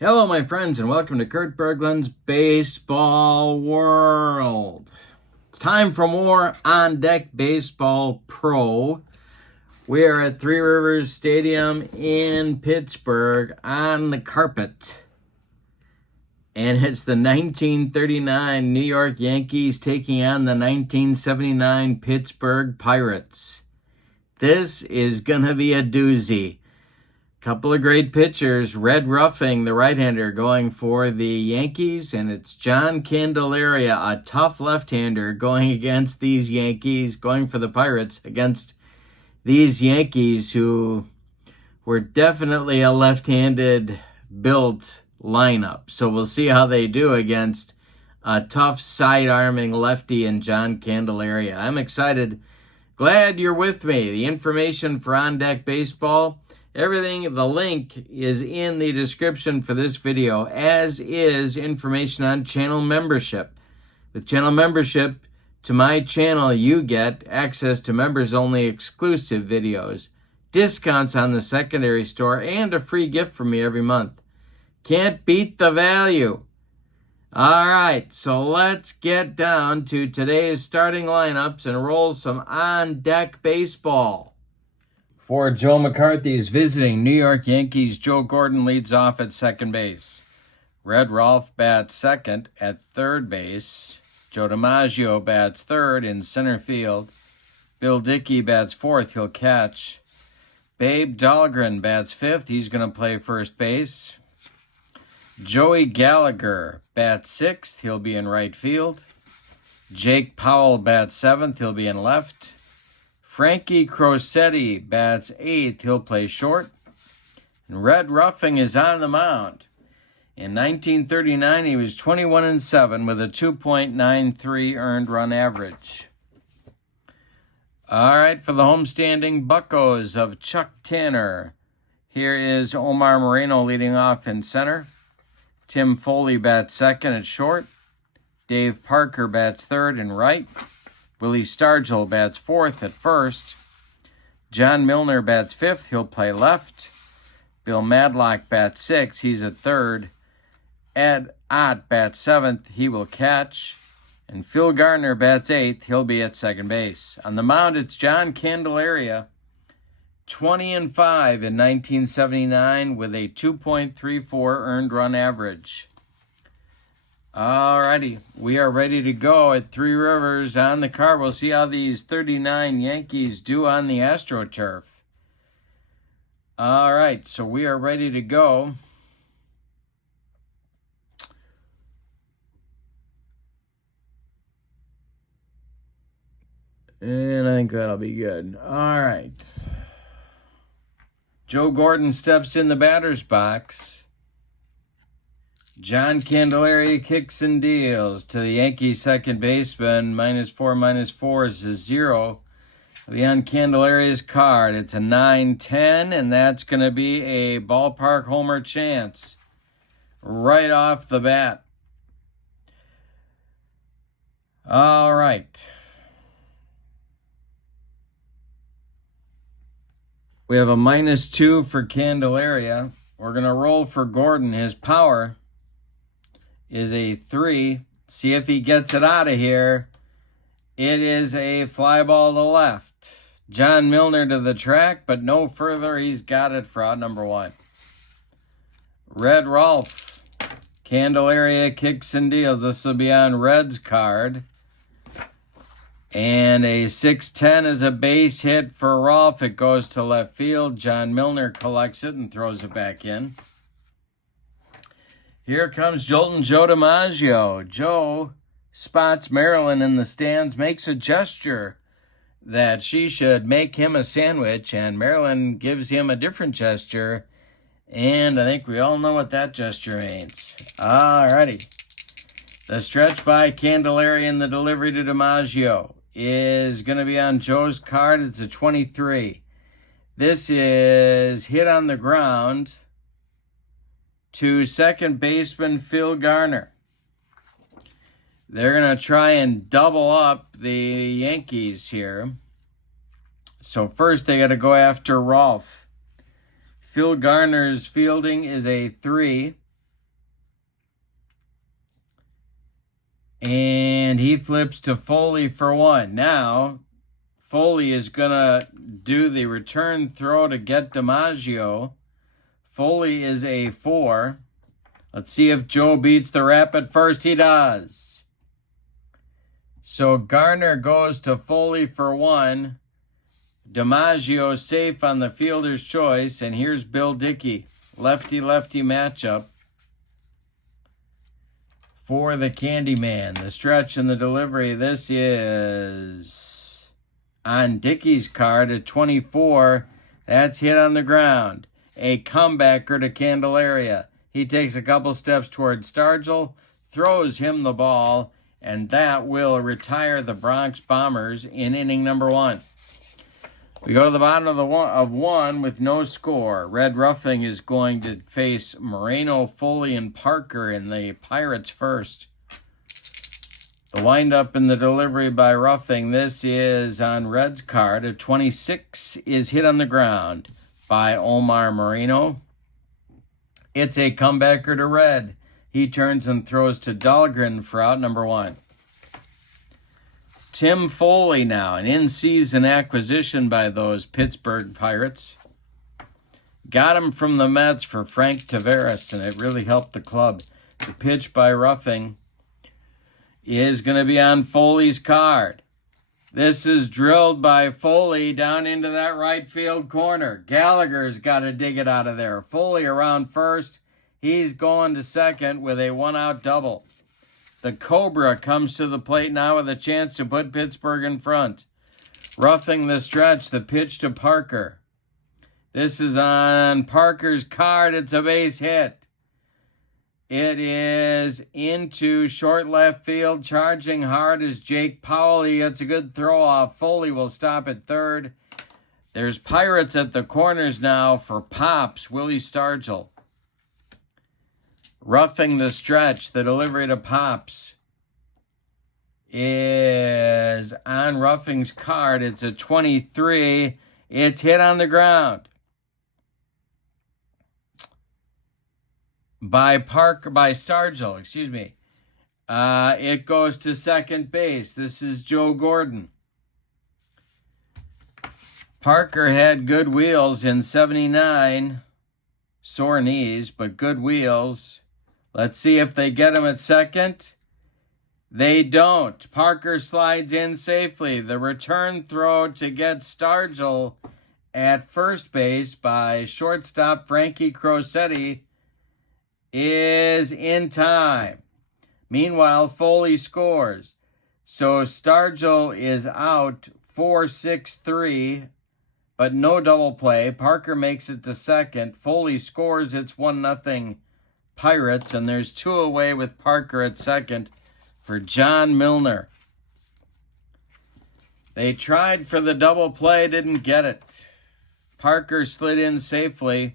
Hello, my friends, and welcome to Kurt Berglund's Baseball World. It's time for more On Deck Baseball Pro. We are at Three Rivers Stadium in Pittsburgh on the carpet. And it's the 1939 New York Yankees taking on the 1979 Pittsburgh Pirates. This is going to be a doozy. Couple of great pitchers. Red Ruffing, the right-hander, going for the Yankees, and it's John Candelaria, a tough left-hander, going against these Yankees, going for the Pirates against these Yankees, who were definitely a left-handed built lineup. So we'll see how they do against a tough side-arming lefty in John Candelaria. I'm excited. Glad you're with me. The information for On Deck Baseball, everything, the link is in the description for this video, as is information on channel membership. With channel membership to my channel, you get access to members-only exclusive videos, discounts on the secondary store, and a free gift from me every month. Can't beat the value. All right, so let's get down to today's starting lineups and roll some on-deck baseball. For Joe McCarthy's visiting New York Yankees, Joe Gordon leads off at second base. Red Rolf bats second. At third base, Joe DiMaggio bats third in center field. Bill Dickey bats fourth. He'll catch. Babe Dahlgren bats fifth. He's going to play first base. Joey Gallagher bats sixth. He'll be in right field. Jake Powell bats seventh. He'll be in left. Frankie Crosetti bats eighth. He'll play short. And Red Ruffing is on the mound. In 1939, he was 21-7 with a 2.93 earned run average. All right, for the homestanding Buccos of Chuck Tanner, here is Omar Moreno leading off in center. Tim Foley bats second at short. Dave Parker bats third and right. Willie Stargell bats fourth at first. John Milner bats fifth. He'll play left. Bill Madlock bats sixth. He's at third. Ed Ott bats seventh. He will catch. And Phil Garner bats eighth. He'll be at second base. On the mound, it's John Candelaria, 20-5 in 1979 with a 2.34 earned run average. Alrighty, we are ready to go at Three Rivers on the car. We'll see how these 39 Yankees do on the AstroTurf. Alright, so we are ready to go. And I think that'll be good. Alright. Joe Gordon steps in the batter's box. John Candelaria kicks and deals to the Yankees second baseman. -4 is a 0. Leon Candelaria's card. It's a 9-10, and that's going to be a ballpark homer chance right off the bat. All right. We have a -2 for Candelaria. We're going to roll for Gordon. His power is a 3. See if he gets it out of here. It is a fly ball to left. John Milner to the track, but no further. He's got it for out number 1. Red Rolf. Candelaria kicks and deals. This will be on Red's card. And a 6-10 is a base hit for Rolf. It goes to left field. John Milner collects it and throws it back in. Here comes Jolton Joe DiMaggio. Joe spots Marilyn in the stands, makes a gesture that she should make him a sandwich, and Marilyn gives him a different gesture, and I think we all know what that gesture means. Alrighty. The stretch by Candelaria and the delivery to DiMaggio is going to be on Joe's card. It's a 23. This is hit on the ground to second baseman Phil Garner. They're going to try and double up the Yankees here. So first they got to go after Rolf. Phil Garner's fielding is a 3. And he flips to Foley for one. Now, Foley is going to do the return throw to get DiMaggio. Foley is a 4. Let's see if Joe beats the rep at first. He does. So Garner goes to Foley for 1. DiMaggio safe on the fielder's choice. And here's Bill Dickey. Lefty-lefty matchup for the Candyman. The stretch and the delivery. This is on Dickey's card at 24. That's hit on the ground. A comebacker to Candelaria. He takes a couple steps towards Stargell, throws him the ball, and that will retire the Bronx Bombers in inning number 1. We go to the bottom of one with no score. Red Ruffing is going to face Moreno, Foley, and Parker in the Pirates first. The windup and the delivery by Ruffing. This is on Red's card. A 26 is hit on the ground by Omar Moreno. It's a comebacker to Red. He turns and throws to Dahlgren for out number 1. Tim Foley now, an in-season acquisition by those Pittsburgh Pirates. Got him from the Mets for Frank Tavares, and it really helped the club. The pitch by Ruffing is going to be on Foley's card. This is drilled by Foley down into that right field corner. Gallagher's got to dig it out of there. Foley around first. He's going to second with a 1-out double. The Cobra comes to the plate now with a chance to put Pittsburgh in front. Ruffing the stretch, the pitch to Parker. This is on Parker's card. It's a base hit. It is into short left field. Charging hard is Jake Powell. He gets a good throw off. Foley will stop at third. There's Pirates at the corners now for Pops, Willie Stargell. Ruffing the stretch, the delivery to Pops is on Ruffing's card. It's a 23. It's hit on the ground by Stargell, excuse me. It goes to second base. This is Joe Gordon. Parker had good wheels in 79. Sore knees, but good wheels. Let's see if they get him at second. They don't. Parker slides in safely. The return throw to get Stargell at first base by shortstop Frankie Crosetti is in time. Meanwhile, Foley scores. So Stargell is out 4-6-3, but no double play. Parker makes it to second. Foley scores. It's 1-0 Pirates, and there's 2 away with Parker at second for John Milner. They tried for the double play, didn't get it. Parker slid in safely,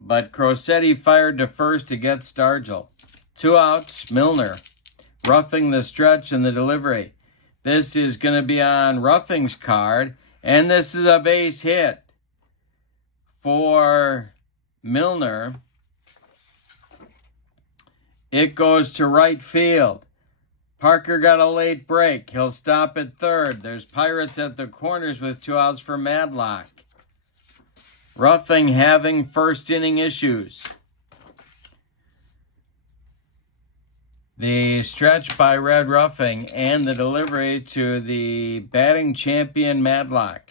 but Crosetti fired to first to get Stargell. 2 outs, Milner. Ruffing the stretch and the delivery. This is going to be on Ruffing's card, and this is a base hit for Milner. It goes to right field. Parker got a late break. He'll stop at third. There's Pirates at the corners with 2 outs for Madlock. Ruffing having first inning issues. The stretch by Red Ruffing and the delivery to the batting champion Madlock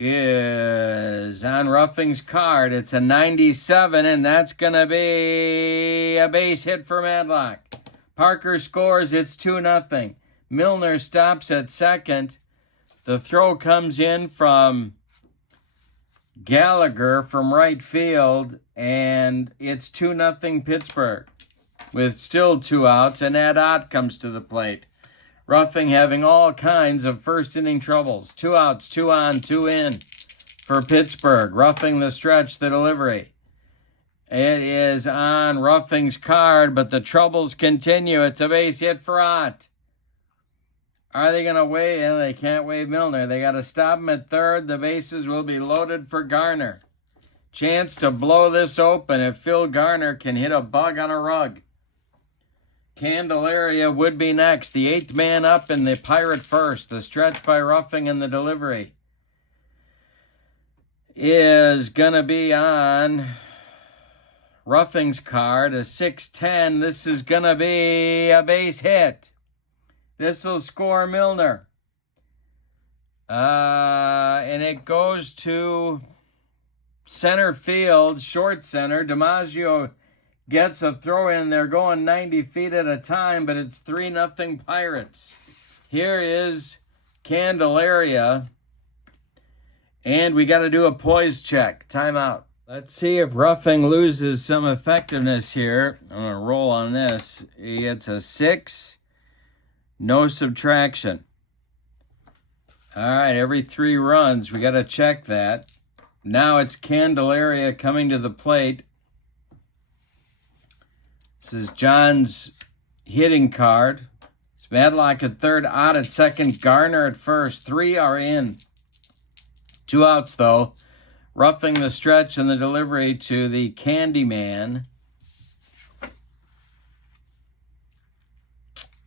is on Ruffing's card. It's a 97, and that's going to be a base hit for Madlock. Parker scores. It's 2-0. Milner stops at second. The throw comes in from Gallagher from right field, and it's 2-0 Pittsburgh with still 2 outs, and Ed Ott comes to the plate. Ruffing having all kinds of first inning troubles. 2 outs, 2 on, 2 in for Pittsburgh. Ruffing the stretch, the delivery. It is on Ruffing's card, but the troubles continue. It's a base hit for Ott. Are they going to wave? Yeah, they can't wave Milner. They got to stop him at third. The bases will be loaded for Garner. Chance to blow this open if Phil Garner can hit a bug on a rug. Candelaria would be next. The 8th man up and the Pirate first. The stretch by Ruffing and the delivery is going to be on Ruffing's card, a 6-10. This is going to be a base hit. This will score Milner. And it goes to center field, short center. DiMaggio gets a throw in. They're going 90 feet at a time, but it's 3-0 Pirates. Here is Candelaria. And we got to do a poise check. Timeout. Let's see if Ruffing loses some effectiveness here. I'm going to roll on this. He gets a 6. No subtraction. All right, every 3 runs, we got to check that. Now it's Candelaria coming to the plate. This is John's hitting card. It's Madlock at third, Ott at second, Garner at first. 3 are in. 2 outs, though. Ruffing the stretch and the delivery to the Candyman.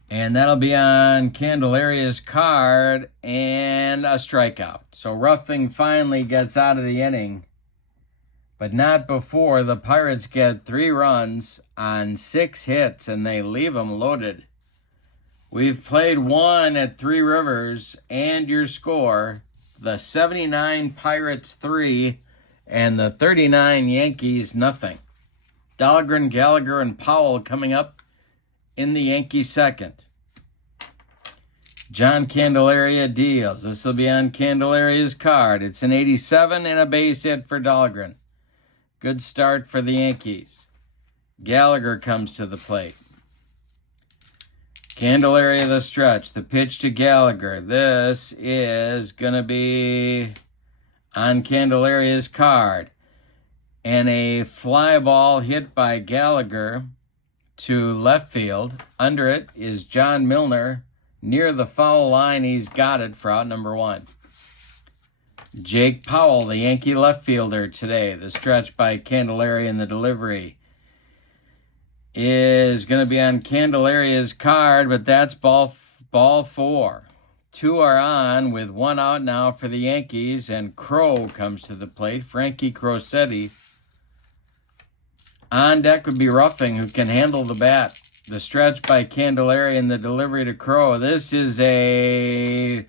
And that'll be on Candelaria's card and a strikeout. So Ruffing finally gets out of the inning. But not before the Pirates get 3 runs on 6 hits and they leave them loaded. We've played 1 at Three Rivers, and your score, the 79 Pirates 3 and the 39 Yankees nothing. Dahlgren, Gallagher, and Powell coming up in the Yankee second. John Candelaria deals. This will be on Candelaria's card. It's an 87 and a base hit for Dahlgren. Good start for the Yankees. Gallagher comes to the plate. Candelaria the stretch. The pitch to Gallagher. This is going to be on Candelaria's card. And a fly ball hit by Gallagher to left field. Under it is John Milner. Near the foul line, he's got it for out number 1. Jake Powell, the Yankee left fielder today. The stretch by Candelaria and the delivery is going to be on Candelaria's card, but that's ball 4. 2 are on with 1 out now for the Yankees, and Crow comes to the plate. Frankie Crosetti. On deck would be Ruffing, who can handle the bat. The stretch by Candelaria and the delivery to Crow. This is a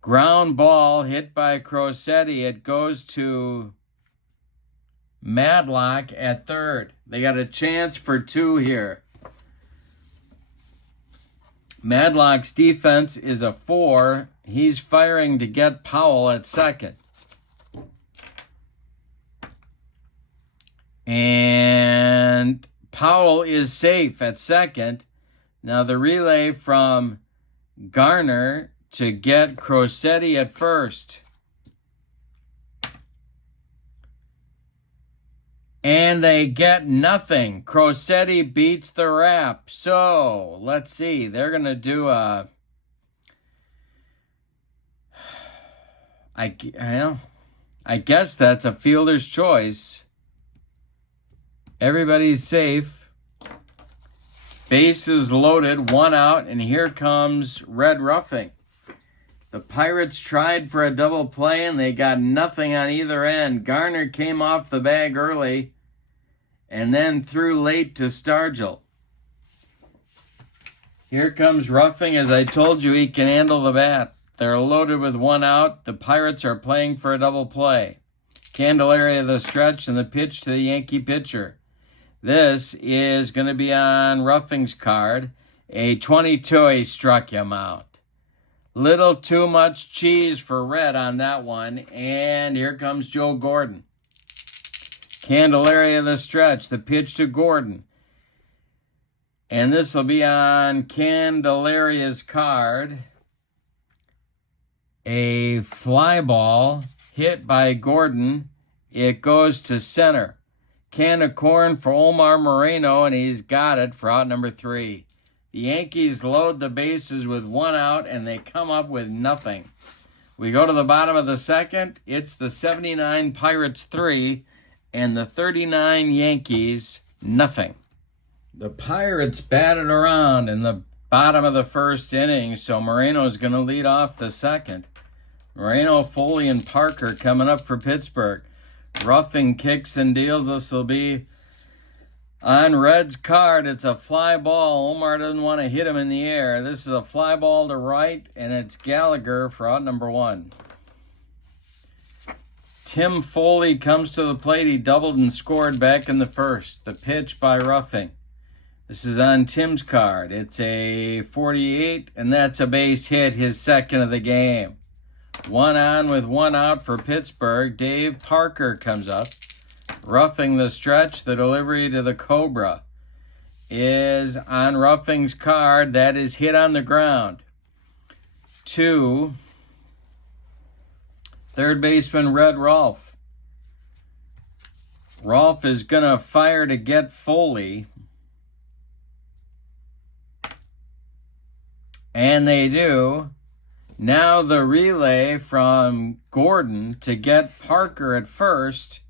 ground ball hit by Crosetti. It goes to Madlock at third. They got a chance for 2 here. Madlock's defense is a 4. He's firing to get Powell at second. And Powell is safe at second. Now the relay from Garner to get Crosetti at first. And they get nothing. Crosetti beats the wrap. So, let's see. They're going to do a... I guess that's a fielder's choice. Everybody's safe. Bases loaded, 1 out, and here comes Red Ruffing. The Pirates tried for a double play, and they got nothing on either end. Garner came off the bag early, and then threw late to Stargell. Here comes Ruffing. As I told you, he can handle the bat. They're loaded with 1 out. The Pirates are playing for a double play. Candelaria the stretch and the pitch to the Yankee pitcher. This is going to be on Ruffing's card. A 22, he struck him out. Little too much cheese for Red on that one. And here comes Joe Gordon. Candelaria the stretch, the pitch to Gordon. And this will be on Candelaria's card. A fly ball hit by Gordon. It goes to center. Can of corn for Omar Moreno, and he's got it for out number 3. The Yankees load the bases with 1 out, and they come up with nothing. We go to the bottom of the second. It's the 79 Pirates 3 and the 39 Yankees nothing. The Pirates batted around in the bottom of the first inning, so Moreno's going to lead off the second. Moreno, Foley, and Parker coming up for Pittsburgh. Ruffing kicks and deals. This will be on Red's card. It's a fly ball. Omar doesn't want to hit him in the air. This is a fly ball to right, and it's Gallagher for out number 1. Tim Foley comes to the plate. He doubled and scored back in the first. The pitch by Ruffing. This is on Tim's card. It's a 48, and that's a base hit, his second of the game. 1 on with 1 out for Pittsburgh. Dave Parker comes up. Ruffing the stretch. The delivery to the Cobra is on Ruffing's card. That is hit on the ground. 2. Third baseman Red Rolfe. Rolfe is going to fire to get Foley. And they do. Now the relay from Gordon to get Parker at first.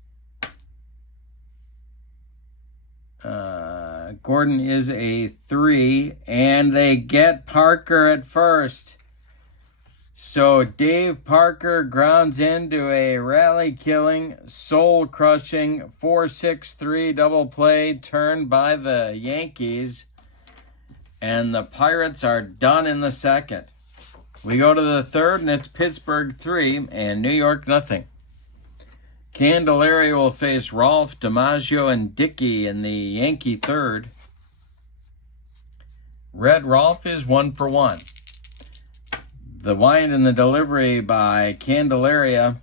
Gordon is a 3, and they get Parker at first. So Dave Parker grounds into a rally-killing, soul-crushing 4-6-3 double play turned by the Yankees. And the Pirates are done in the second. We go to the third, and it's Pittsburgh 3 and New York nothing. Candelaria will face Rolfe, DiMaggio, and Dickey in the Yankee third. Red Rolfe is 1 for 1. The wind and the delivery by Candelaria.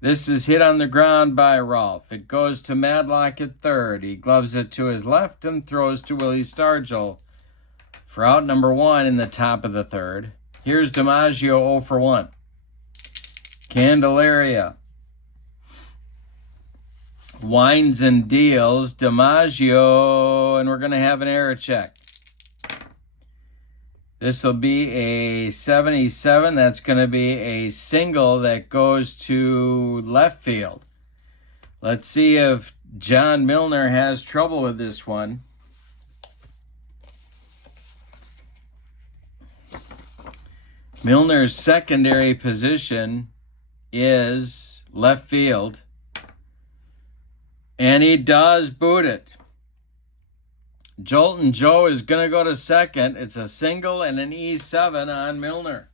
This is hit on the ground by Rolfe. It goes to Madlock at third. He gloves it to his left and throws to Willie Stargell for out number 1 in the top of the third. Here's DiMaggio 0 for 1. Candelaria winds and deals. DiMaggio, and we're going to have an error check. This will be a 77. That's going to be a single that goes to left field. Let's see if John Milner has trouble with this one. Milner's secondary position is left field. And he does boot it. Jolton Joe is going to go to second. It's a single and an E7 on Milner.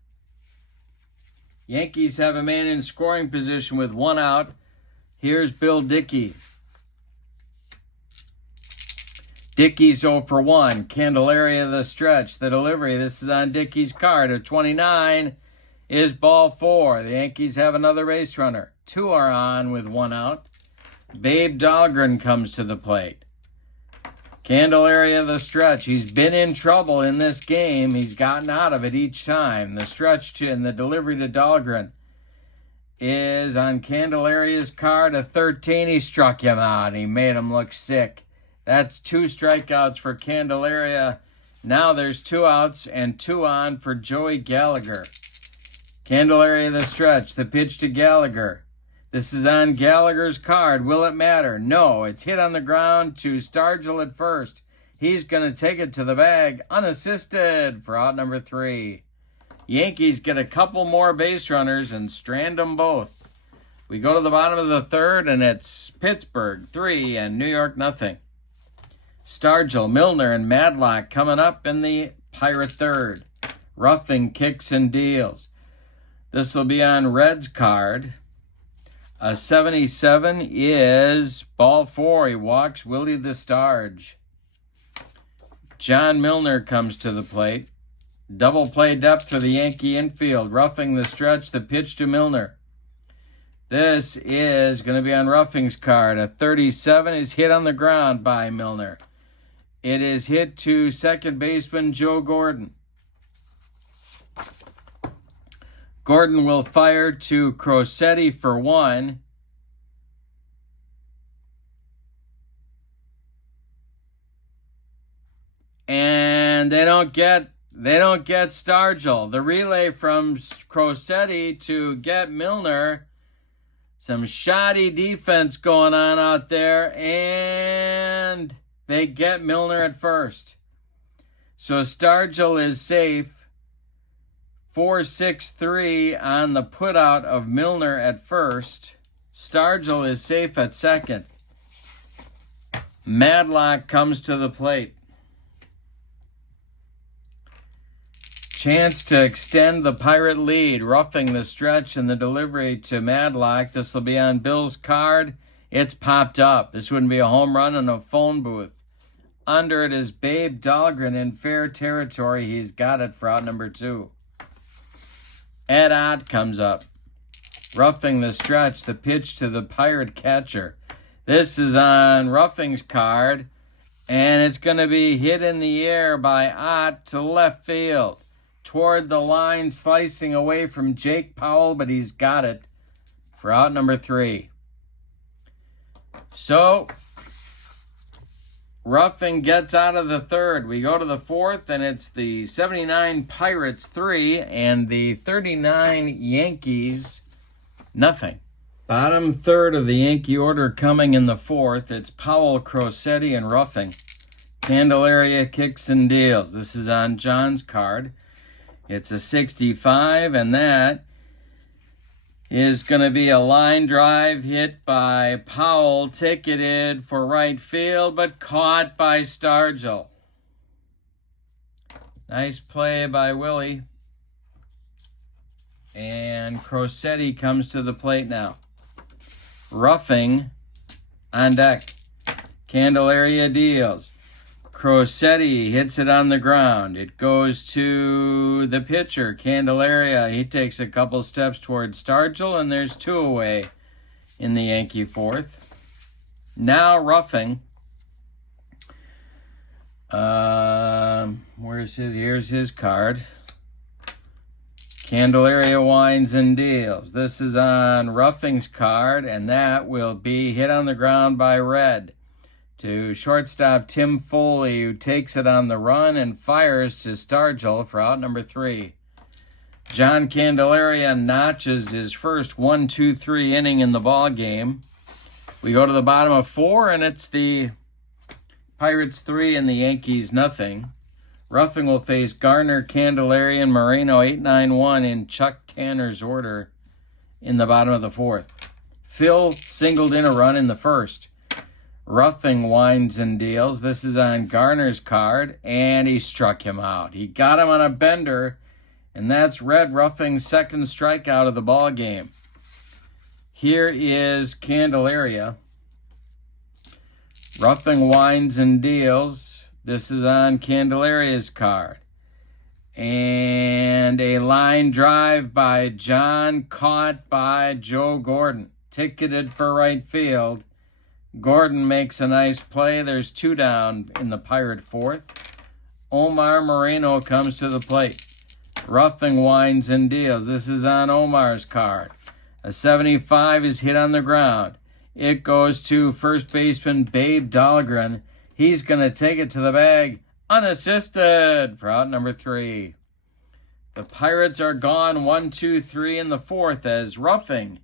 Yankees have a man in scoring position with 1 out. Here's Bill Dickey. Dickey's 0 for 1. Candelaria the stretch. The delivery. This is on Dickey's card. A 29 is ball 4. The Yankees have another base runner. 2 are on with 1 out. Babe Dahlgren comes to the plate. Candelaria the stretch. He's been in trouble in this game. He's gotten out of it each time. The stretch to and the delivery to Dahlgren is on Candelaria's card. A 13. He struck him out. He made him look sick. That's 2 strikeouts for Candelaria. Now there's 2 outs and 2 on for Joey Gallagher. Candelaria the stretch. The pitch to Gallagher. This is on Gallagher's card. Will it matter? No. It's hit on the ground to Stargell at first. He's going to take it to the bag unassisted for out number 3. Yankees get a couple more base runners and strand them both. We go to the bottom of the third, and it's Pittsburgh 3 and New York nothing. Stargell, Milner, and Madlock coming up in the Pirate third. Ruffing kicks and deals. This will be on Red's card. A 77 is ball 4. He walks Willie the Starge. John Milner comes to the plate. Double play depth for the Yankee infield. Ruffing the stretch. The pitch to Milner. This is going to be on Ruffing's card. A 37 is hit on the ground by Milner. It is hit to second baseman Joe Gordon. Gordon will fire to Crosetti for 1. And they don't get Stargell. The relay from Crosetti to get Milner. Some shoddy defense going on out there. And They get Milner at first. So Stargell is safe. 4-6-3 on the putout of Milner at first. Stargell is safe at second. Madlock comes to the plate. Chance to extend the Pirate lead. Ruffing the stretch and the delivery to Madlock. This will be on Bill's card. It's popped up. This wouldn't be a home run in a phone booth. Under it is Babe Dahlgren in fair territory. He's got it for out number 2. Ed Ott comes up. Ruffing the stretch. The pitch to the Pirate catcher. This is on Ruffing's card. And it's going to be hit in the air by Ott to left field. Toward the line, slicing away from Jake Powell, but he's got it for out number 3. So, Ruffing gets out of the third. We go to the fourth, and it's the 79 Pirates 3 and the 39 Yankees nothing. Bottom third of the Yankee order coming in the fourth. It's Powell, Crosetti, and Ruffing. Candelaria kicks and deals. This is on John's card. It's a 65, and that is going to be a line drive hit by Powell, ticketed for right field, but caught by Stargell. Nice play by Willie. And Crosetti comes to the plate now. Ruffing on deck. Candelaria deals. Crosetti hits it on the ground. It goes to the pitcher, Candelaria. He takes a couple steps towards Stargell, and there's 2 away in the Yankee fourth. Now Ruffing. Here's his card. Candelaria winds and deals. This is on Ruffing's card, and that will be hit on the ground by Red. To shortstop Tim Foley, who takes it on the run and fires to Stargell for out number 3. John Candelaria notches his first 1-2-3 inning in the ball game. We go to the bottom of 4, and it's the Pirates 3 and the Yankees nothing. Ruffing will face Garner, Candelaria, and Moreno 8-9-1 in Chuck Tanner's order in the bottom of the fourth. Phil singled in a run in the first. Ruffing winds and deals. This is on Garner's card, and he struck him out. He got him on a bender, and that's Red Ruffing's second strikeout of the ball game. Here is Candelaria. Ruffing winds and deals. This is on Candelaria's card. And a line drive by John, caught by Joe Gordon. Ticketed for right field. Gordon makes a nice play. There's 2 down in the Pirate fourth. Omar Moreno comes to the plate. Ruffing winds and deals. This is on Omar's card. A 75 is hit on the ground. It goes to first baseman Babe Dahlgren. He's going to take it to the bag unassisted for out number 3. The Pirates are gone 1-2-3 in the fourth as Ruffing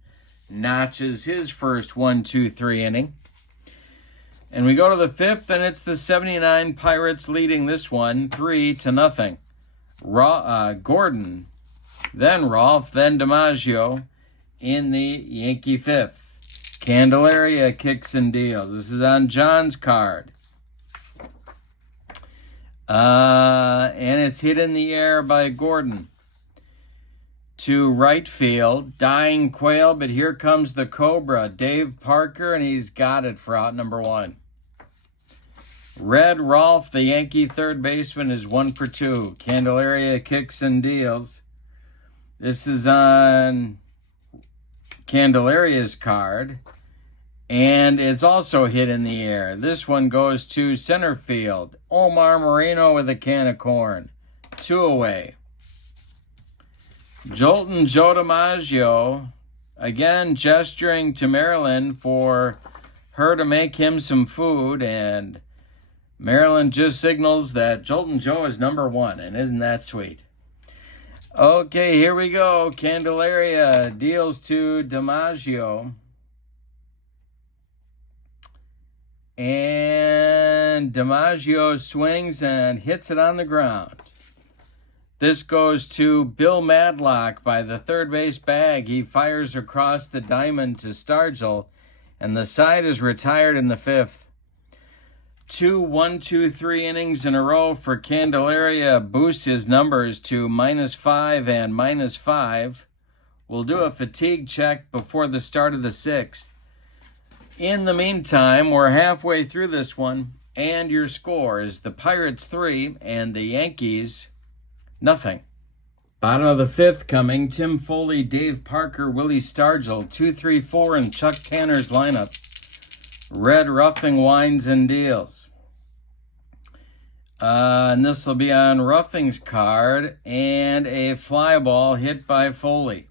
notches his first 1-2-3 inning. And we go to the fifth, and it's the 79 Pirates leading this one 3-0. Gordon, then Rolfe, then DiMaggio in the Yankee fifth. Candelaria kicks and deals. This is on John's card. And it's hit in the air by Gordon to right field. Dying quail, but here comes the Cobra, Dave Parker, and he's got it for out number 1. Red Rolfe, the Yankee third baseman, is 1 for 2. Candelaria kicks and deals. This is on Candelaria's card. And it's also hit in the air. This one goes to center field. Omar Moreno with a can of corn. 2 away. Jolton Joe DiMaggio, again gesturing to Marilyn for her to make him some food, and Marilyn just signals that Jolton Joe is number 1, and isn't that sweet? Okay, here we go. Candelaria deals to DiMaggio. And and DiMaggio swings and hits it on the ground. This goes to Bill Madlock by the third base bag. He fires across the diamond to Stargell, and the side is retired in the fifth. 2 1-2-3 innings in a row for Candelaria boost his numbers to -5 and -5. We'll do a fatigue check before the start of the sixth. In the meantime, we're halfway through this one, and your score is the Pirates 3 and the Yankees nothing. Bottom of the fifth coming, Tim Foley, Dave Parker, Willie Stargell, 2-3-4 in Chuck Tanner's lineup. Red Ruffing winds and deals. And this will be on Ruffing's card, and a fly ball hit by Foley.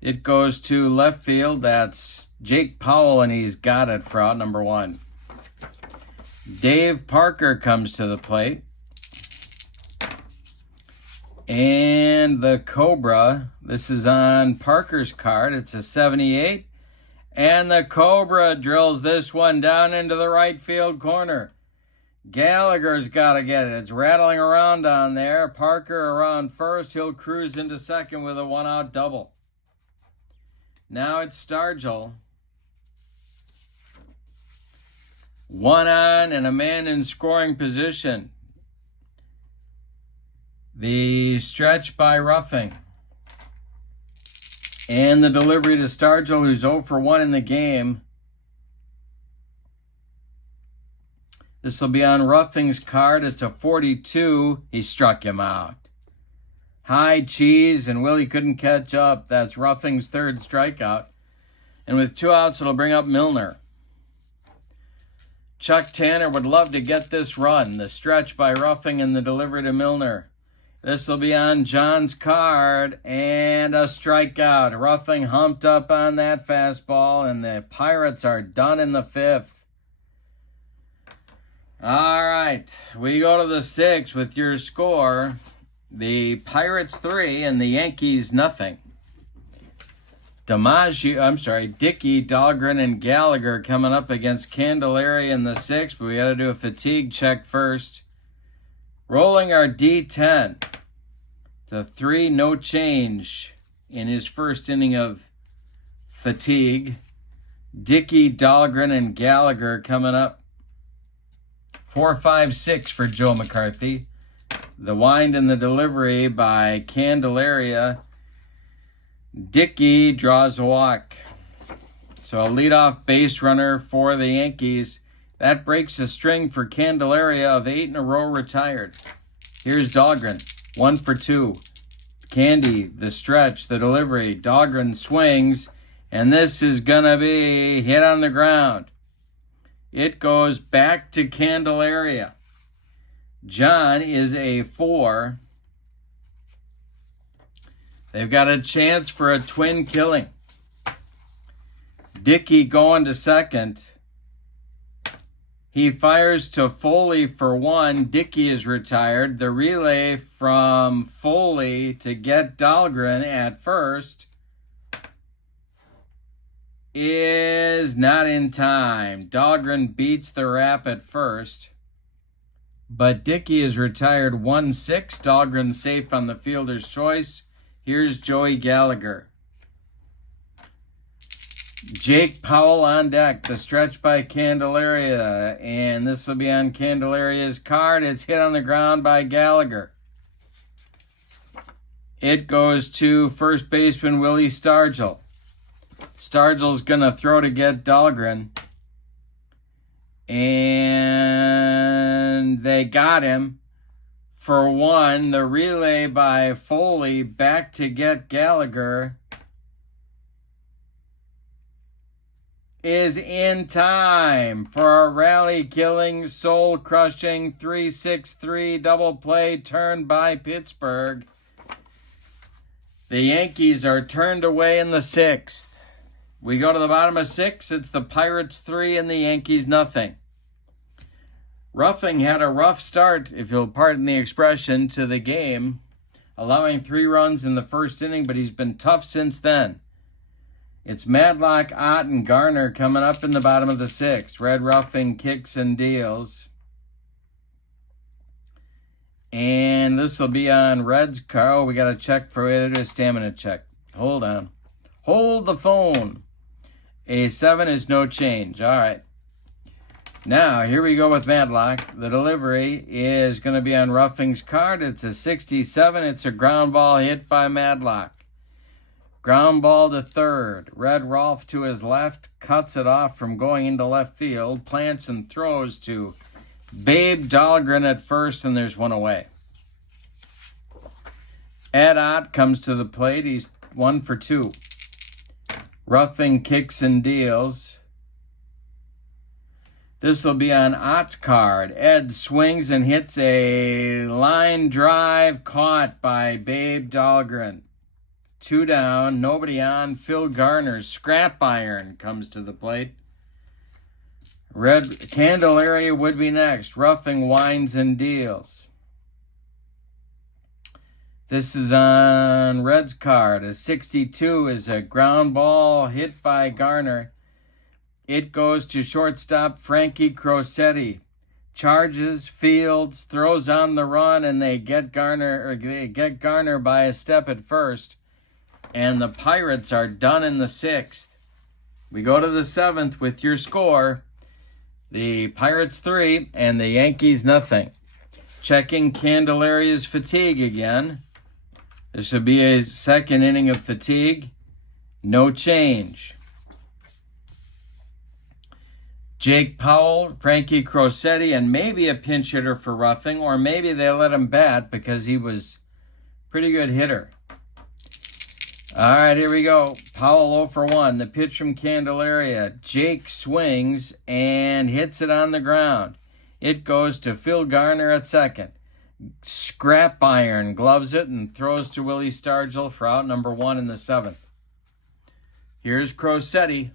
It goes to left field. That's Jake Powell, and he's got it for out number 1. Dave Parker comes to the plate. And the Cobra, this is on Parker's card. It's a 78. And the Cobra drills this one down into the right field corner. Gallagher's got to get it. It's rattling around down there. Parker around first. He'll cruise into second with a 1-out double. Now it's Stargell. 1 on and a man in scoring position. The stretch by Ruffing. And the delivery to Stargell, who's 0 for 1 in the game. This will be on Ruffing's card. It's a 42. He struck him out. High cheese, and Willie couldn't catch up. That's Ruffing's third strikeout. And with 2 outs, it'll bring up Milner. Chuck Tanner would love to get this run. The stretch by Ruffing and the delivery to Milner. This will be on John's card, and a strikeout. Ruffing humped up on that fastball, and the Pirates are done in the fifth. All right, we go to the sixth with your score. The Pirates 3 and the Yankees nothing. Dickey, Dahlgren, and Gallagher coming up against Candelaria in the sixth, but we got to do a fatigue check first. Rolling our D10. The 3, no change in his first inning of fatigue. Dickey, Dahlgren, and Gallagher coming up. 4, 5, 6 for Joe McCarthy. The wind and the delivery by Candelaria. Dickey draws a walk. So a leadoff base runner for the Yankees. That breaks a string for Candelaria of 8 in a row retired. Here's Dahlgren, 1 for 2. Candy, the stretch, the delivery. Dahlgren swings, and this is going to be hit on the ground. It goes back to Candelaria. John is a 4. They've got a chance for a twin killing. Dickey going to second. He fires to Foley for 1. Dickey is retired. The relay from Foley to get Dahlgren at first is not in time. Dahlgren beats the wrap at first. But Dickey is retired 1-6. Dahlgren safe on the fielder's choice. Here's Joey Gallagher. Jake Powell on deck. The stretch by Candelaria. And this will be on Candelaria's card. It's hit on the ground by Gallagher. It goes to first baseman Willie Stargell. Stargell's going to throw to get Dahlgren. And they got him for 1. The relay by Foley back to get Gallagher is in time for a rally-killing, soul-crushing 3-6-3 double play turned by Pittsburgh. The Yankees are turned away in the 6th. We go to the bottom of 6. It's the Pirates 3 and the Yankees nothing. Ruffing had a rough start, if you'll pardon the expression, to the game, allowing 3 runs in the first inning, but he's been tough since then. It's Madlock, Ott, and Garner coming up in the bottom of the 6th. Red Ruffing kicks and deals. And this will be on Red's car. Oh, we got to check for it. A stamina check. Hold on. Hold the phone. A 7 is no change. All right. Now, here we go with Madlock. The delivery is going to be on Ruffing's card. It's a 67. It's a ground ball hit by Madlock. Ground ball to third. Red Rolf to his left. Cuts it off from going into left field. Plants and throws to Babe Dahlgren at first, and there's one away. Ed Ott comes to the plate. He's 1 for 2. Ruffing kicks and deals. This will be on Ott's card. Ed swings and hits a line drive caught by Babe Dahlgren. 2 down, nobody on. Phil Garner's scrap iron comes to the plate. Red Candelaria would be next. Ruffing winds and deals. This is on Red's card. A 62 is a ground ball hit by Garner. It goes to shortstop Frankie Crosetti. Charges, fields, throws on the run, and they get Garner by a step at first. And the Pirates are done in the 6th. We go to the 7th with your score. The Pirates 3 and the Yankees nothing. Checking Candelaria's fatigue again. This should be a second inning of fatigue. No change. Jake Powell, Frankie Crosetti, and maybe a pinch hitter for Ruffing, or maybe they let him bat because he was a pretty good hitter. All right, here we go. Powell 0 for 1. The pitch from Candelaria. Jake swings and hits it on the ground. It goes to Phil Garner at second. Scrap iron gloves it and throws to Willie Stargell for out number 1 in the 7th. Here's Crosetti.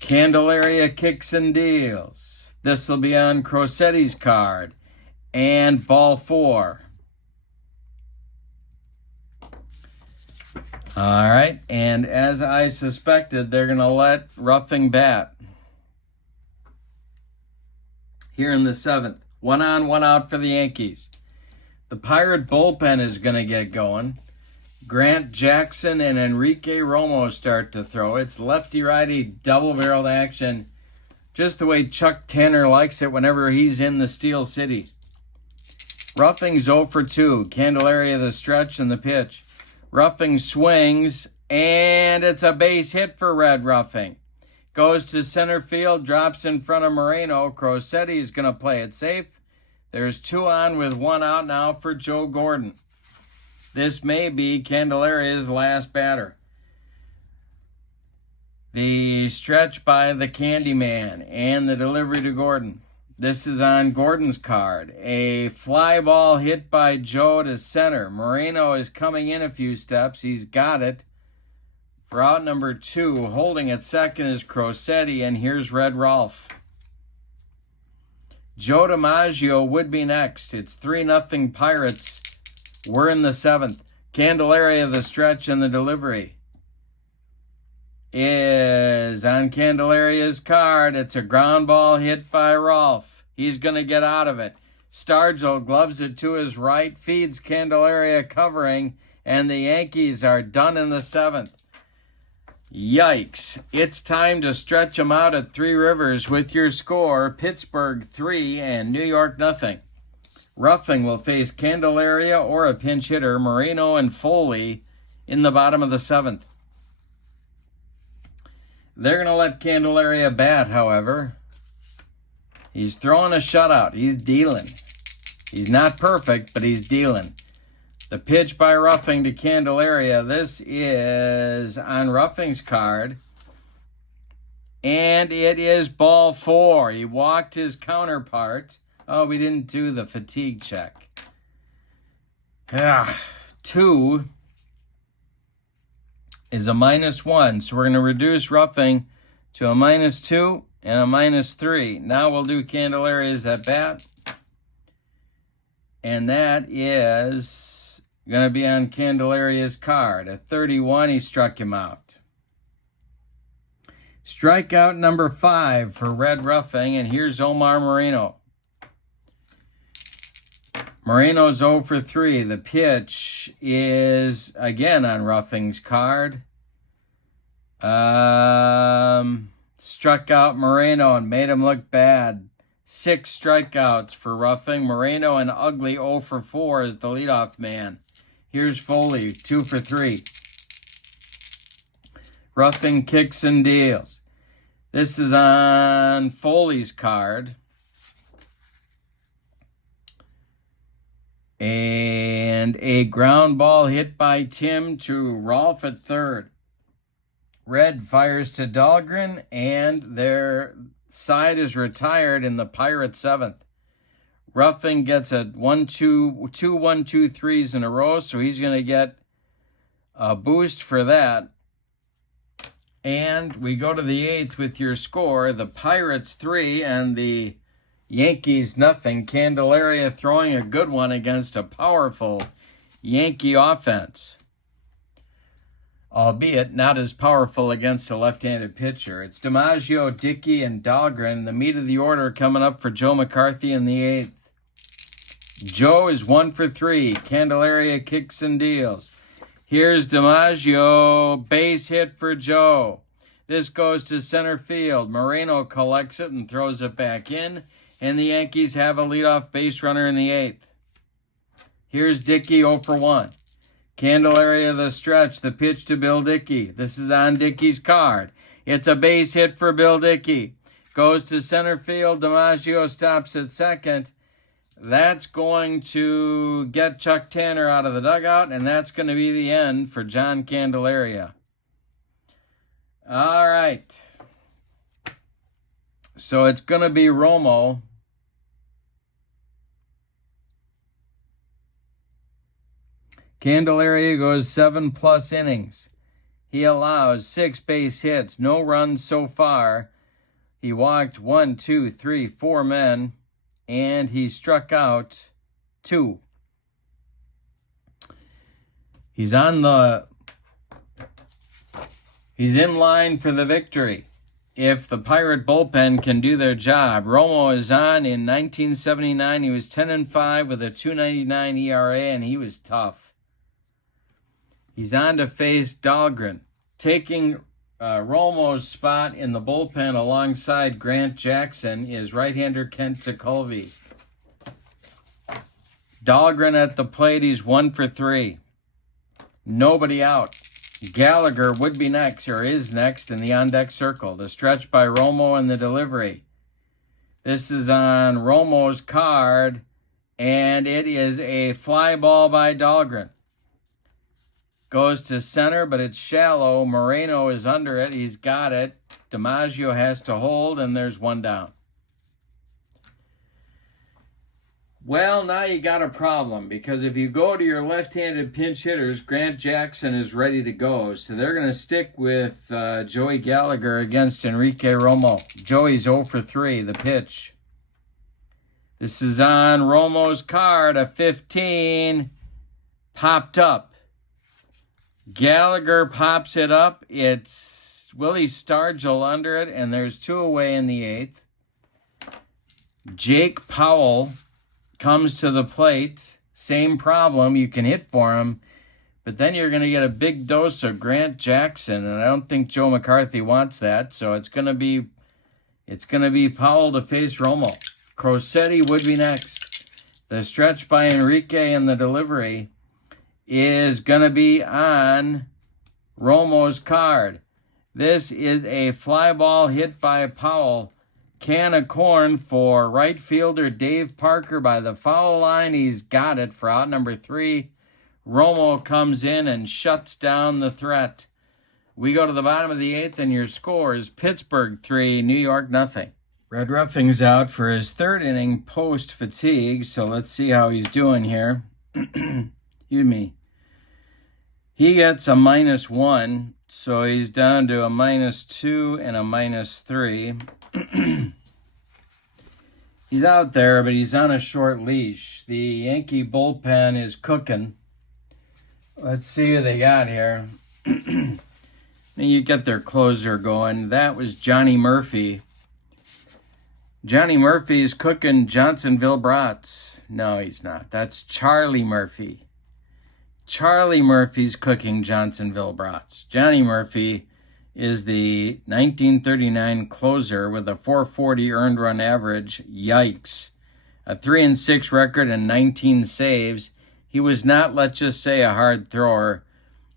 Candelaria kicks and deals. This will be on Crosetti's card. And ball 4. All right, and as I suspected, they're going to let Ruffing bat here in the 7th. 1 on, 1 out for the Yankees. The Pirate bullpen is going to get going. Grant Jackson and Enrique Romo start to throw. It's lefty-righty double-barreled action, just the way Chuck Tanner likes it whenever he's in the Steel City. Ruffing's 0 for 2. Candelaria the stretch and the pitch. Ruffing swings, and it's a base hit for Red Ruffing. Goes to center field, drops in front of Moreno. Crosetti is going to play it safe. There's 2 on with 1 out now for Joe Gordon. This may be Candelaria's last batter. The stretch by the Candyman and the delivery to Gordon. This is on Gordon's card. A fly ball hit by Joe to center. Moreno is coming in a few steps. He's got it. For out number 2, holding at second is Crosetti, and here's Red Rolf. Joe DiMaggio would be next. It's 3-0 Pirates. We're in the 7th. Candelaria the stretch and the delivery is on Candelaria's card. It's a ground ball hit by Rolf. He's going to get out of it. Stargell gloves it to his right, feeds Candelaria covering, and the Yankees are done in the 7th. Yikes. It's time to stretch them out at Three Rivers with your score, Pittsburgh 3 and New York nothing. Ruffing will face Candelaria or a pinch hitter, Moreno and Foley, in the bottom of the 7th. They're going to let Candelaria bat, however. He's throwing a shutout. He's dealing. He's not perfect, but he's dealing. The pitch by Ruffing to Candelaria. This is on Ruffing's card. And it is ball 4. He walked his counterpart. Oh, we didn't do the fatigue check. 2 is a -1. So we're going to reduce Ruffing to a -2 and a -3. Now we'll do Candelaria's at bat. And that is going to be on Candelaria's card. At 31, he struck him out. Strikeout number 5 for Red Ruffing, and here's Omar Moreno. Moreno's 0 for 3. The pitch is again on Ruffing's card. Struck out Moreno and made him look bad. 6 strikeouts for Ruffing. Moreno an ugly 0 for 4 as the leadoff man. Here's Foley, 2 for 3. Ruffing kicks and deals. This is on Foley's card. And a ground ball hit by Tim to Rolf at third. Red fires to Dahlgren, and their side is retired in the Pirates' 7th. Ruffing gets a 1-2-3s in a row, so he's going to get a boost for that. And we go to the 8th with your score. The Pirates 3 and the Yankees nothing. Candelaria throwing a good one against a powerful Yankee offense, albeit not as powerful against a left-handed pitcher. It's DiMaggio, Dickey, and Dahlgren. The meat of the order coming up for Joe McCarthy in the 8th. Joe is 1 for 3. Candelaria kicks and deals. Here's DiMaggio, base hit for Joe. This goes to center field. Moreno collects it and throws it back in, and the Yankees have a leadoff base runner in the 8th. Here's Dickey, 0 for 1. Candelaria the stretch, the pitch to Bill Dickey. This is on Dickey's card. It's a base hit for Bill Dickey. Goes to center field. DiMaggio stops at second. That's going to get Chuck Tanner out of the dugout, and that's going to be the end for John Candelaria. All right. So it's going to be Romo. Candelaria goes 7+ innings. He allows 6 base hits, no runs so far. He walked 1, 2, 3, 4 men, and he struck out 2. He's in line for the victory if the Pirate bullpen can do their job. Romo is on. In 1979, he was 10-5 with a 2.99 ERA, and he was tough. He's on to face Dahlgren, taking Romo's spot in the bullpen alongside Grant Jackson is right-hander Kent Tekulve. Dahlgren at the plate, he's 1 for 3. Nobody out. Gallagher would be next, or is next, in the on-deck circle. The stretch by Romo and the delivery. This is on Romo's card, and it is a fly ball by Dahlgren. Goes to center, but it's shallow. Moreno is under it. He's got it. DiMaggio has to hold, and there's 1 down. Well, now you got a problem, because if you go to your left-handed pinch hitters, Grant Jackson is ready to go. So they're going to stick with Joey Gallagher against Enrique Romo. Joey's 0 for 3, the pitch. This is on Romo's card, a 15. Popped up. Gallagher pops it up. It's Willie Stargell under it, and there's 2 away in the 8th. Jake Powell comes to the plate. Same problem. You can hit for him, but then you're going to get a big dose of Grant Jackson, and I don't think Joe McCarthy wants that. So it's going to be Powell to face Romo. Crosetti would be next. The stretch by Enrique and the delivery is going to be on Romo's card. This is a fly ball hit by Powell. Can of corn for right fielder Dave Parker by the foul line. He's got it for out number 3. Romo comes in and shuts down the threat. We go to the bottom of the 8th, and your score is Pittsburgh 3, New York nothing. Red Ruffing's out for his 3rd inning post-fatigue, so let's see how he's doing here. Excuse me. He gets a -1, so he's down to a -2 and a -3. He's out there, but he's on a short leash. The Yankee bullpen is cooking. Let's see who they got here. You get their closer going. That was Johnny Murphy. Johnny Murphy's cooking Johnsonville Brats. No, he's not. That's Charlie Murphy. Charlie Murphy's cooking Johnsonville brats. Johnny Murphy is the 1939 closer with a 440 earned run average. Yikes. A 3-6 record and 19 saves. He was not, let's just say, a hard thrower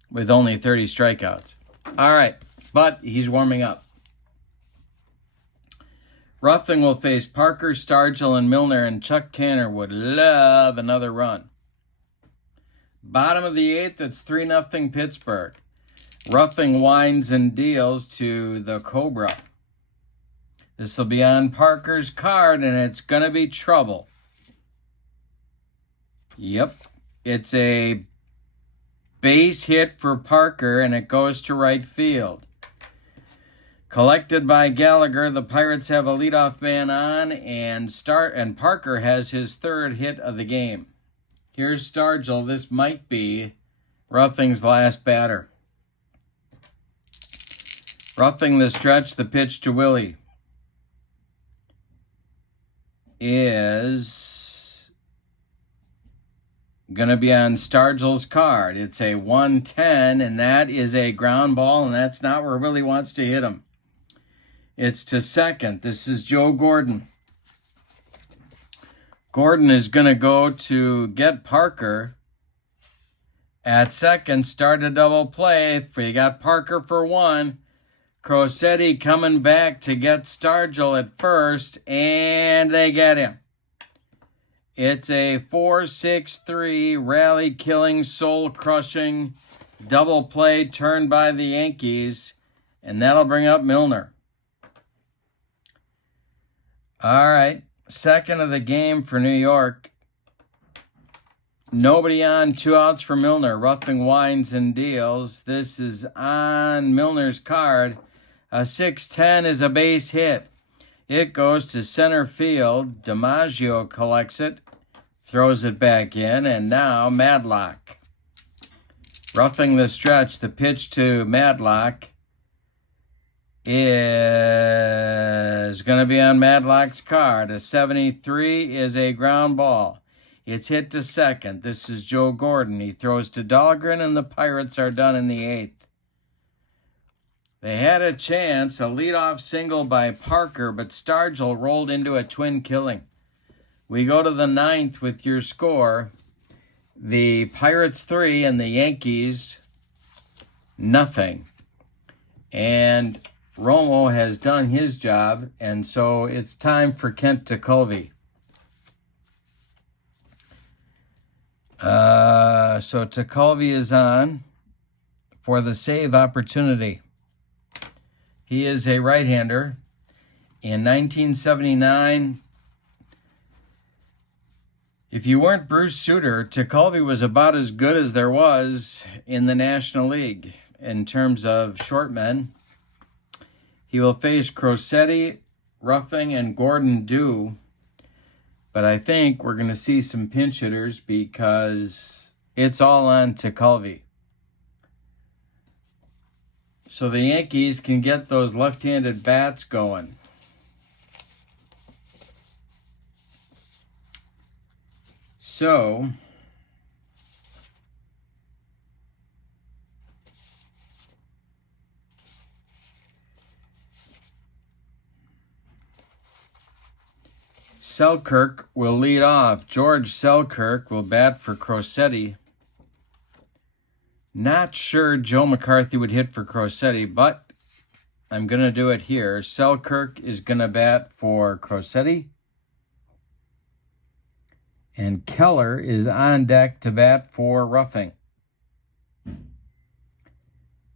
with only 30 strikeouts. All right, but he's warming up. Ruffing will face Parker, Stargell, and Milner, and Chuck Tanner would love another run. Bottom of the 8th, it's 3-0 Pittsburgh. Ruffing winds and deals to the Cobra. This will be on Parker's card, and it's going to be trouble. Yep, it's a base hit for Parker, and it goes to right field. Collected by Gallagher, the Pirates have a leadoff man on, and Parker has his 3rd hit of the game. Here's Stargell. This might be Ruffing's last batter. Ruffing the stretch, the pitch to Willie is going to be on Stargell's card. It's a 110, and that is a ground ball, and that's not where Willie wants to hit him. It's to second. This is Joe Gordon. Gordon is going to go to get Parker at second. Start a double play. You got Parker for 1. Crosetti coming back to get Stargell at first, and they get him. It's a 4-6-3 rally-killing, soul-crushing double play turned by the Yankees, and that'll bring up Milner. All right, second of the game for New York. Nobody on, 2 outs for Milner. Ruffing winds and deals. This is on Milner's card. A 6-10 is a base hit. It goes to center field. DiMaggio collects it, throws it back in, and now Madlock. Ruffing the stretch, the pitch to Madlock is going to be on Madlock's card. A 73 is a ground ball. It's hit to second. This is Joe Gordon. He throws to Dahlgren, and the Pirates are done in the 8th. They had a chance, a leadoff single by Parker, but Stargell rolled into a twin killing. We go to the 9th with your score. The Pirates 3 and the Yankees nothing. And Romo has done his job, and so it's time for Kent Tekulve. So Tekulve is on for the save opportunity. He is a right-hander. In 1979, if you weren't Bruce Sutter, Tekulve was about as good as there was in the National League in terms of short men. He will face Crosetti, Ruffing, and Gordon Dew. But I think we're going to see some pinch hitters because it's all on Tekulve. So the Yankees can get those left-handed bats going. So Selkirk will lead off. George Selkirk will bat for Crosetti. Not sure Joe McCarthy would hit for Crosetti, but I'm going to do it here. Selkirk is going to bat for Crosetti. And Keller is on deck to bat for Ruffing.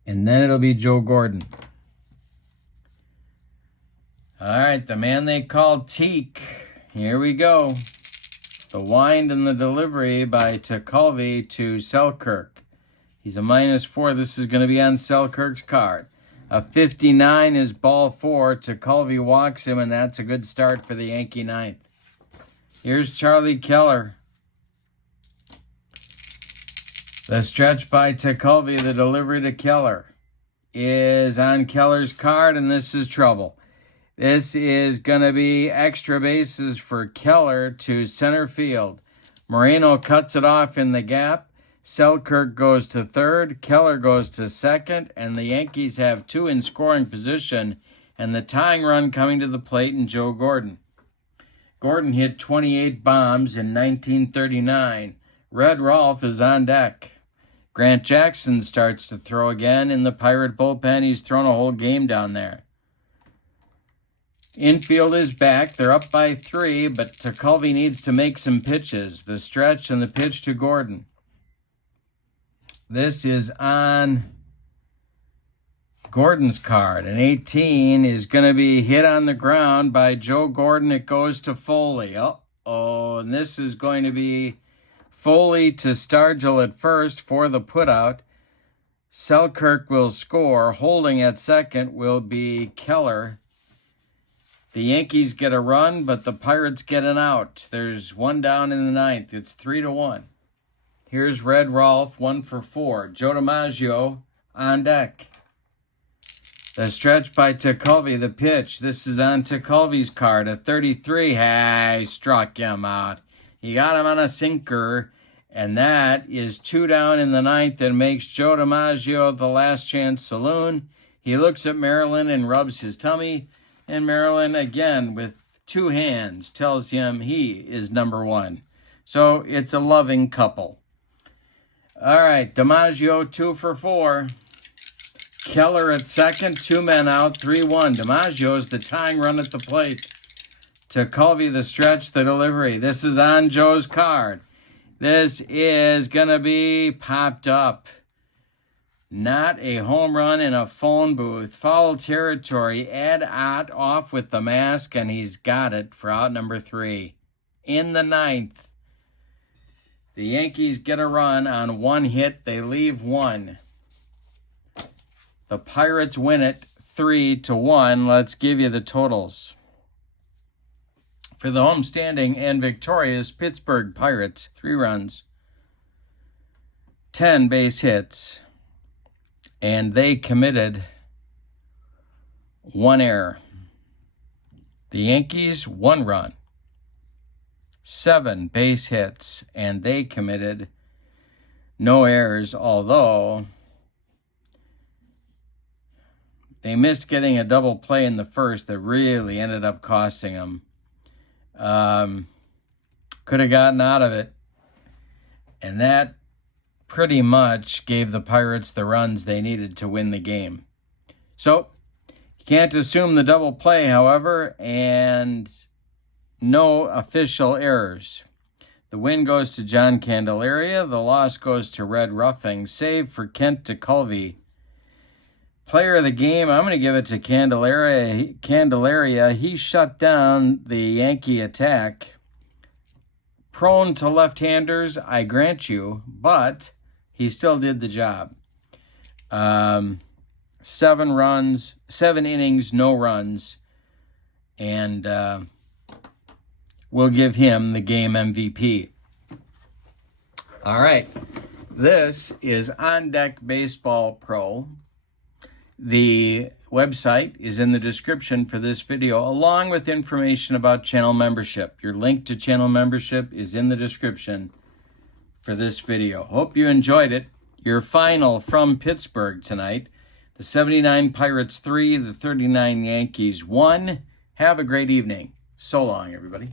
And then it'll be Joe Gordon. All right, the man they call Teak. Here we go. The wind and the delivery by Tekulve to Selkirk. He's a -4. This is going to be on Selkirk's card. A 59 is ball 4. Tekulve walks him, and that's a good start for the Yankee 9th. Here's Charlie Keller. The stretch by Tekulve, the delivery to Keller, is on Keller's card, and this is trouble. This is going to be extra bases for Keller to center field. Moreno cuts it off in the gap. Selkirk goes to third. Keller goes to second. And the Yankees have two in scoring position. And the tying run coming to the plate in Joe Gordon. Gordon hit 28 bombs in 1939. Red Rolfe is on deck. Grant Jackson starts to throw again in the Pirate bullpen. He's thrown a whole game down there. Infield is back. They're up by 3, but Tekulve needs to make some pitches. The stretch and the pitch to Gordon. This is on Gordon's card. An 18 is going to be hit on the ground by Joe Gordon. It goes to Foley. Uh-oh, and this is going to be Foley to Stargell at first for the putout. Selkirk will score. Holding at second will be Keller. The Yankees get a run, but the Pirates get an out. There's one down in the ninth. It's 3-1. Here's Red Rolfe, 1 for 4. Joe DiMaggio on deck. The stretch by Tekulve, the pitch. This is on Tekulve's card. A 33. Hey, struck him out. He got him on a sinker, and that is 2 down in the ninth and makes Joe DiMaggio the last chance saloon. He looks at Marilyn and rubs his tummy. And Marilyn, again, with 2 hands, tells him he is number 1. So it's a loving couple. All right, DiMaggio 2 for 4. Keller at second, 2 men out, 3-1. DiMaggio is the tying run at the plate. Tekulve the stretch, the delivery. This is on Joe's card. This is going to be popped up. Not a home run in a phone booth. Foul territory. Ed Ott off with the mask, and he's got it for out number 3. In the ninth, the Yankees get a run on 1 hit. They leave 1. The Pirates win it 3-1. Let's give you the totals. For the homestanding and victorious Pittsburgh Pirates, 3 runs, 10 base hits, and they committed 1 error. The Yankees, 1 run, 7 base hits, and they committed no errors, although they missed getting a double play in the first that really ended up costing them. Could have gotten out of it, and that pretty much gave the Pirates the runs they needed to win the game. So, you can't assume the double play, however, and no official errors. The win goes to John Candelaria. The loss goes to Red Ruffing. Save for Kent Tekulve. Player of the game, I'm going to give it to Candelaria. He shut down the Yankee attack. Prone to left-handers, I grant you, but he still did the job. 7 runs, 7 innings, no runs, and we'll give him the game MVP. All right, this is On Deck Baseball Pro. The website is in the description for this video, along with information about channel membership. Your link to channel membership is in the description for this video. Hope you enjoyed it. Your final from Pittsburgh tonight. The 79 Pirates 3, the 39 Yankees 1. Have a great evening. So long, everybody.